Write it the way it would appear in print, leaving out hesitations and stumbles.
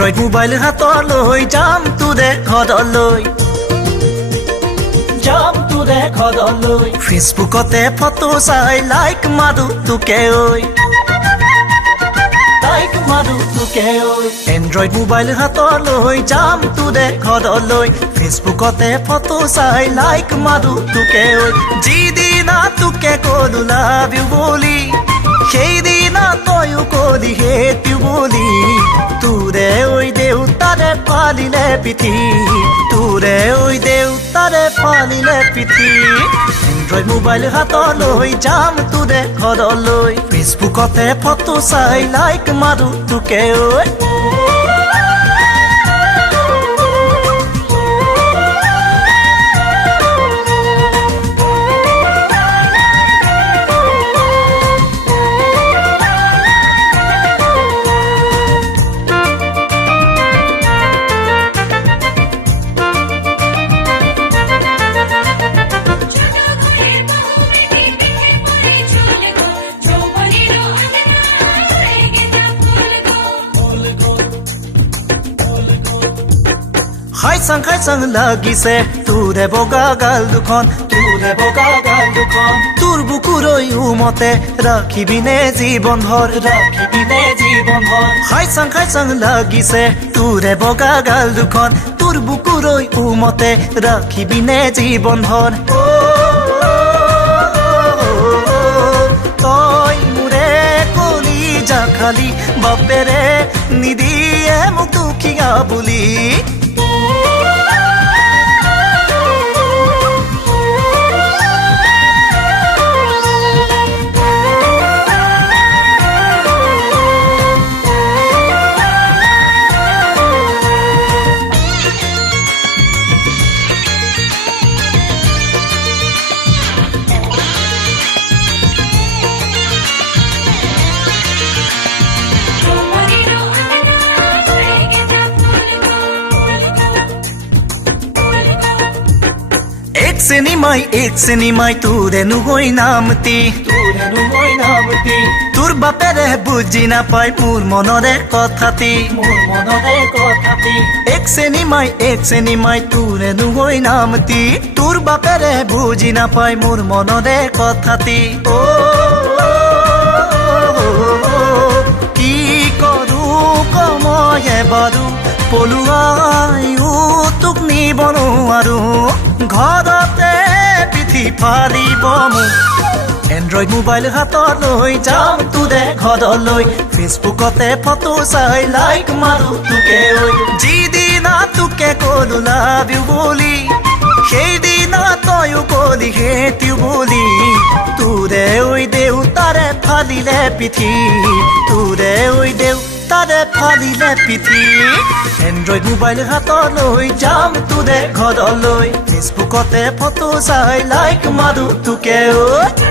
Android mobile হাতলৈ যাম তোৰে ঘৰলৈ ফেচবুকতে ফটো চাই লাইক মাৰো তোকে ঐ এন্ড্ৰইড মোবাইল হাতলৈ যাম তোৰে ঘৰলৈ ফেচবুকতে ফটো চাই লাইক মাৰো তোকে ঐ যিদিনা তোকে ক'লো লাভ ইউ বুলি সেইদিনা তয়ো ক'লি হেট ইউ বুলি তোৰে ঐ দেউতাৰে ফালিলে পিঠি তোৰে ঐ দেউতাৰে ফালিলে পিঠি এন্ড্ৰইড মোবাইল হাতলৈ যাম তোৰে ঘৰলৈ ফেচবুকতে ফটো চাই লাইক মাৰো তোকে ঐ খাইছাং লাগিছে তোৰে বগা গাল দুখন তোৰ বুকুৰৈ উমতে ৰাখিবিনে জীৱন ভৰ খাইছাং লাগিছে তোৰে বগা গাল দুখন তোৰ বুকুৰৈ উমতে ৰাখিবিনে জীৱন ভৰ তই মোৰে কলিজা খালি বাপেৰে নিদিয়ে মোক দুখীয়া বুলি এক চিনেমাই তোৰে নহয় নামতি তোৰ বাপেৰে বুজি নাপায় মোৰ মনৰে কথাটি এক চিনেমাই তোৰে নহয় নামতি তোৰ বাপেৰে বুজি নাপায় মোৰ মনৰে কথাটি কি কৰো কময়ে বাৰু পলুৱাইও তোক নিব নোৱাৰো ঘৰতে পিঠি ফালিব মোক এন্ড্ৰইড মোবাইল হাতলৈ যাম তোৰে ঘৰলৈ ফেচবুকতে ফটো চাই লাইক মাৰো তোকে ঐ যিদিনা তোকে ক'লো লাভ ইউ বুলি সেইদিনা তয়ো ক'লি হেট ইউ বুলি তোৰে ঐ দেউতাৰে ফালিলে পিঠি তোৰে ঐ দেউতাৰে ফালিলে পিঠি এন্ড্ৰইড মোবাইল হাতলৈ যাম তোৰে ঘৰলৈ ফেচবুকতে ফটো চাই লাইক মাৰো তোকে ঐ